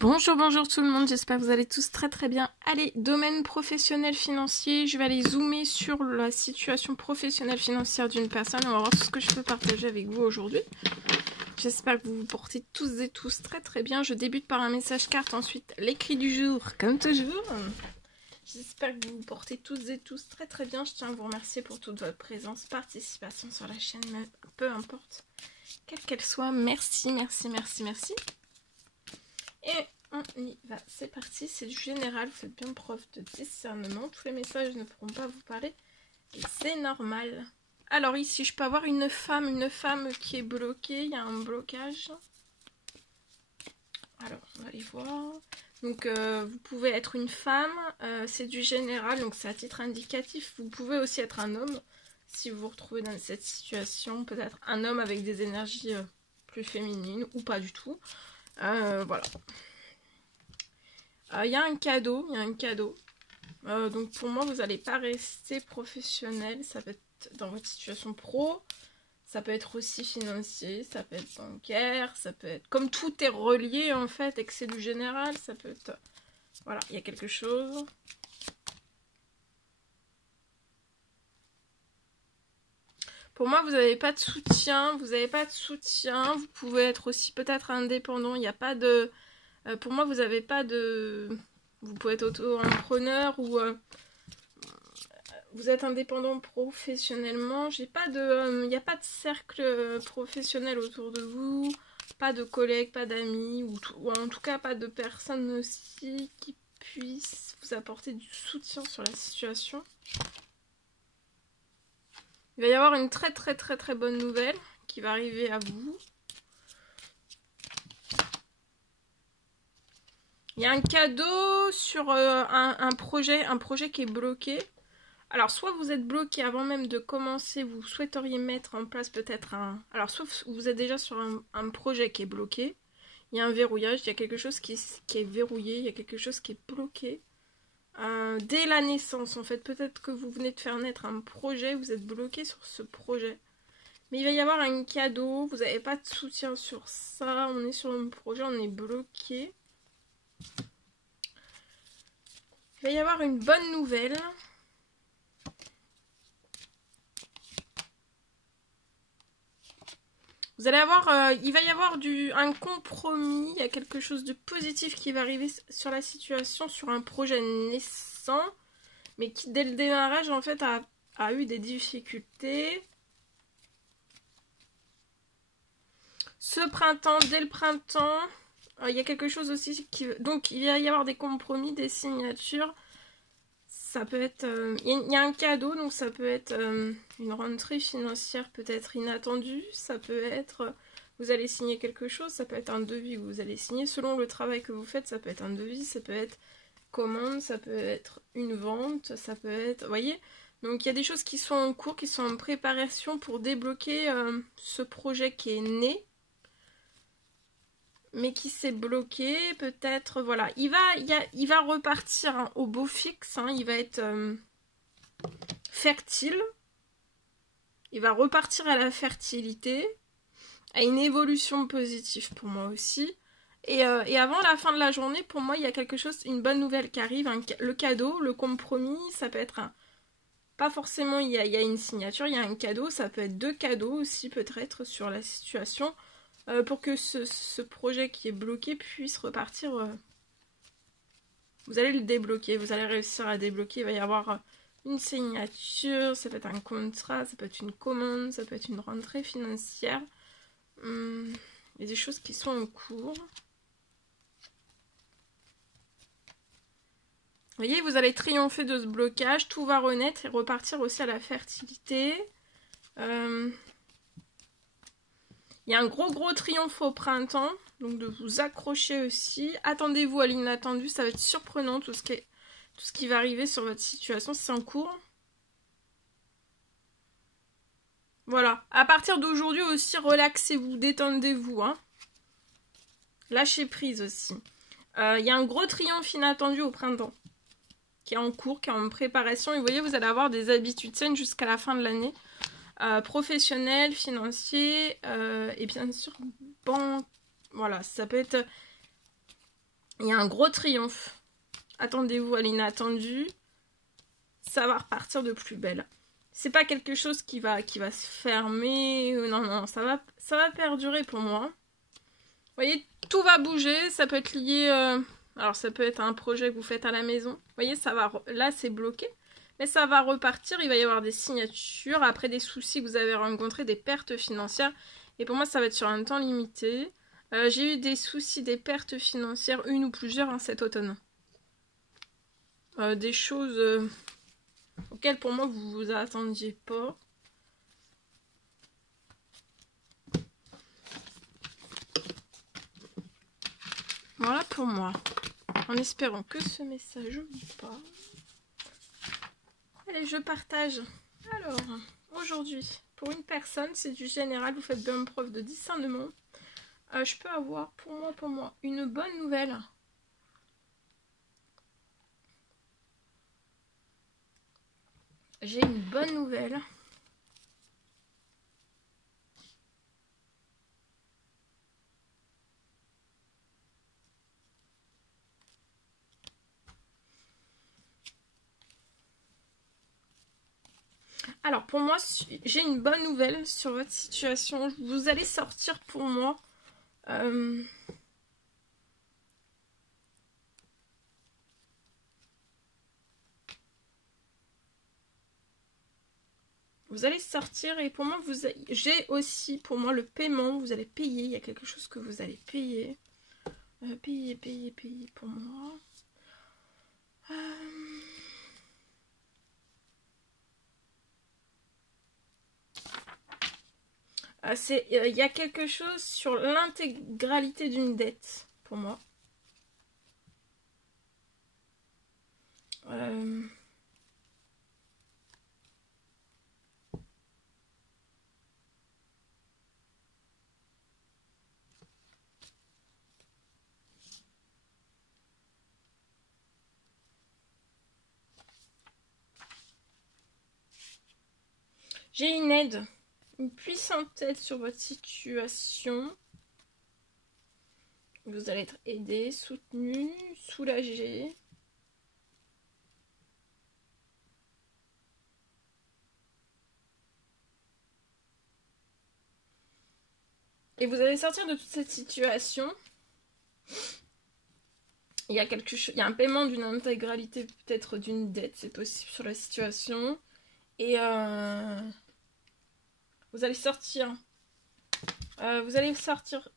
Bonjour, bonjour tout le monde, j'espère que vous allez tous très très bien. Allez, domaine professionnel financier, je vais aller zoomer sur la situation professionnelle financière d'une personne. On va voir ce que je peux partager avec vous aujourd'hui. J'espère que vous vous portez tous et tous très très bien. Je débute par un message carte, ensuite l'écrit du jour, comme toujours. J'espère que vous vous portez tous et tous très très bien. Je tiens à vous remercier pour toute votre présence, participation sur la chaîne, peu importe, quelle qu'elle soit. Merci, merci, merci, merci. Et on y va, c'est parti, c'est du général, vous êtes bien prof de discernement, tous les messages ne pourront pas vous parler, et c'est normal. Alors ici, je peux avoir une femme qui est bloquée, il y a un blocage. Alors, on va aller voir. Donc, vous pouvez être une femme, c'est du général, donc c'est à titre indicatif. Vous pouvez aussi être un homme, si vous vous retrouvez dans cette situation, peut-être un homme avec des énergies plus féminines, ou pas du tout. Voilà. Il y a un cadeau, donc pour moi, vous n'allez pas rester professionnel. Ça peut être dans votre situation pro, ça peut être aussi financier, ça peut être bancaire, ça peut être... Comme tout est relié en fait et que c'est du général, ça peut être... Voilà, il y a quelque chose. Pour moi, vous n'avez pas de soutien, vous pouvez être aussi peut-être indépendant, il n'y a pas de... pour moi, vous n'avez pas de... Vous pouvez être auto-entrepreneur ou vous êtes indépendant professionnellement. J'ai pas de... Il n'y a pas de cercle professionnel autour de vous, pas de collègues, pas d'amis, ou en tout cas pas de personnes aussi qui puissent vous apporter du soutien sur la situation. Il va y avoir une très très très très bonne nouvelle qui va arriver à vous. Il y a un cadeau sur un projet qui est bloqué. Alors, soit vous êtes bloqué avant même de commencer, vous souhaiteriez mettre en place peut-être un... Alors, soit vous êtes déjà sur un projet qui est bloqué, il y a un verrouillage, il y a quelque chose qui est verrouillé, il y a quelque chose qui est bloqué. Dès la naissance, en fait, peut-être que vous venez de faire naître un projet, vous êtes bloqué sur ce projet. Mais il va y avoir un cadeau, vous n'avez pas de soutien sur ça, on est sur un projet, on est bloqué. Il va y avoir une bonne nouvelle. Vous allez avoir, il va y avoir un compromis, il y a quelque chose de positif qui va arriver sur la situation, sur un projet naissant, mais qui dès le démarrage en fait a eu des difficultés. Ce printemps, dès le printemps, il y a quelque chose aussi qui... Donc il va y avoir des compromis, des signatures. Ça peut être... il y a un cadeau, donc ça peut être une rentrée financière peut-être inattendue. Ça peut être... vous allez signer quelque chose, ça peut être un devis que vous allez signer. Selon le travail que vous faites, ça peut être un devis, ça peut être commande, ça peut être une vente, ça peut être... Vous voyez ? Donc il y a des choses qui sont en cours, qui sont en préparation pour débloquer ce projet qui est né, mais qui s'est bloqué, peut-être, voilà. Il va repartir hein, au beau fixe, hein, il va être fertile. Il va repartir à la fertilité, à une évolution positive pour moi aussi. Et avant la fin de la journée, pour moi, il y a quelque chose, une bonne nouvelle qui arrive. Le cadeau, le compromis, ça peut être un... Pas forcément, il y a une signature, il y a un cadeau. Ça peut être deux cadeaux aussi, peut-être, sur la situation. Pour que ce projet qui est bloqué puisse repartir. Vous allez le débloquer, vous allez réussir à débloquer. Il va y avoir une signature, ça peut être un contrat, ça peut être une commande, ça peut être une rentrée financière. Il y a des choses qui sont en cours. Vous voyez, vous allez triompher de ce blocage, tout va renaître et repartir aussi à la fertilité. Il y a un gros triomphe au printemps, donc de vous accrocher aussi. Attendez-vous à l'inattendu, ça va être surprenant tout ce qui va arriver sur votre situation, c'est en cours. Voilà, à partir d'aujourd'hui aussi, relaxez-vous, détendez-vous. Hein. Lâchez prise aussi. Il y a un gros triomphe inattendu au printemps, qui est en cours, qui est en préparation. Et vous voyez, vous allez avoir des habitudes saines jusqu'à la fin de l'année. Professionnel, financier et bien sûr banque. Voilà, ça peut être Il y a un gros triomphe. Attendez-vous à l'inattendu. Ça va repartir de plus belle. C'est pas quelque chose qui va se fermer. Non, non, ça va perdurer pour moi. Vous voyez, tout va bouger. Ça peut être lié... alors, ça peut être un projet que vous faites à la maison. Vous voyez, ça va... Là, c'est bloqué. Mais ça va repartir. Il va y avoir des signatures. Après, des soucis que vous avez rencontrés, des pertes financières. Et pour moi, ça va être sur un temps limité. J'ai eu des soucis, des pertes financières, une ou plusieurs, hein, cet automne. Des choses auxquelles pour moi vous vous attendiez pas. Voilà pour moi. En espérant que ce message vous parle. Allez, je partage. Alors, aujourd'hui, pour une personne, c'est du général, vous faites bien preuve de discernement. Je peux avoir pour moi, une bonne nouvelle. J'ai une bonne nouvelle. Alors pour moi, j'ai une bonne nouvelle sur votre situation. Vous allez sortir pour moi. Vous allez sortir et pour moi, j'ai aussi pour moi le paiement. Vous allez payer. Il y a quelque chose que vous allez payer. Payer pour moi. Il y a quelque chose sur l'intégralité d'une dette pour moi. J'ai une aide, une puissante aide sur votre situation. Vous allez être aidé, soutenu, soulagé. Et vous allez sortir de toute cette situation. Il y a quelque chose, il y a un paiement d'une intégralité, peut-être d'une dette, c'est possible sur la situation. Et vous allez sortir. Vous allez sortir.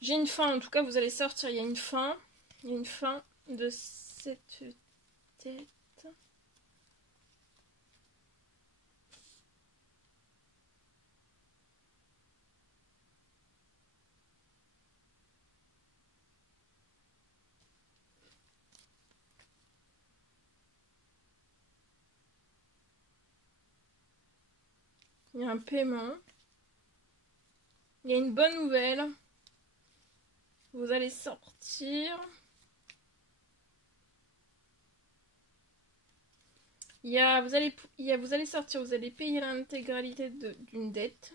J'ai une fin, en tout cas, vous allez sortir. Il y a une fin. Il y a une fin de cette tête. Il y a un paiement. Il y a une bonne nouvelle. Vous allez sortir. Vous allez sortir, vous allez payer l'intégralité d'une dette.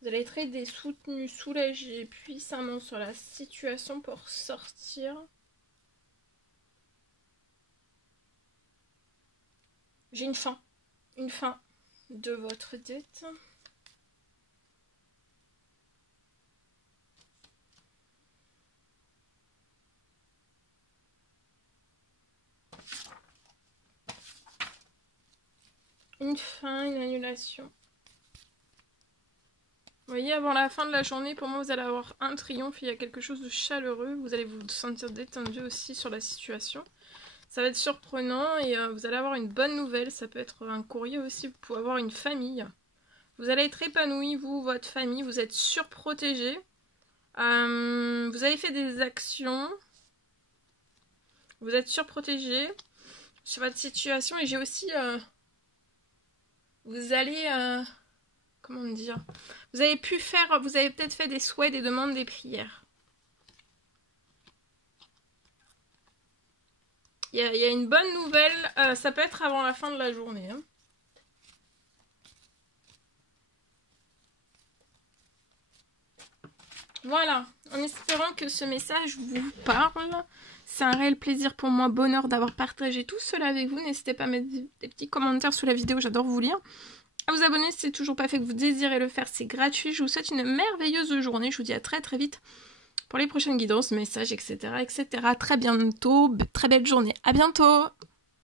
Vous allez être aidé, soutenu, soulagé puissamment sur la situation pour sortir. J'ai une fin de votre dette. Une fin, une annulation. Vous voyez, avant la fin de la journée, pour moi, vous allez avoir un triomphe. Il y a quelque chose de chaleureux. Vous allez vous sentir détendu aussi sur la situation. Ça va être surprenant et vous allez avoir une bonne nouvelle. Ça peut être un courrier aussi. Vous pouvez avoir une famille. Vous allez être épanoui, vous, votre famille. Vous êtes surprotégé. Vous avez fait des actions. Vous êtes surprotégé sur votre situation. Et j'ai aussi... vous allez... comment dire, vous avez peut-être fait des souhaits, des demandes, des prières. Il y a une bonne nouvelle, ça peut être avant la fin de la journée. Hein. Voilà, en espérant que ce message vous parle. C'est un réel plaisir pour moi, bonheur d'avoir partagé tout cela avec vous. N'hésitez pas à mettre des petits commentaires sous la vidéo, j'adore vous lire. À vous abonner si c'est toujours pas fait, que vous désirez le faire, c'est gratuit. Je vous souhaite une merveilleuse journée, je vous dis à très très vite pour les prochaines guidances, messages, etc. etc. Très bientôt, très belle journée, à bientôt.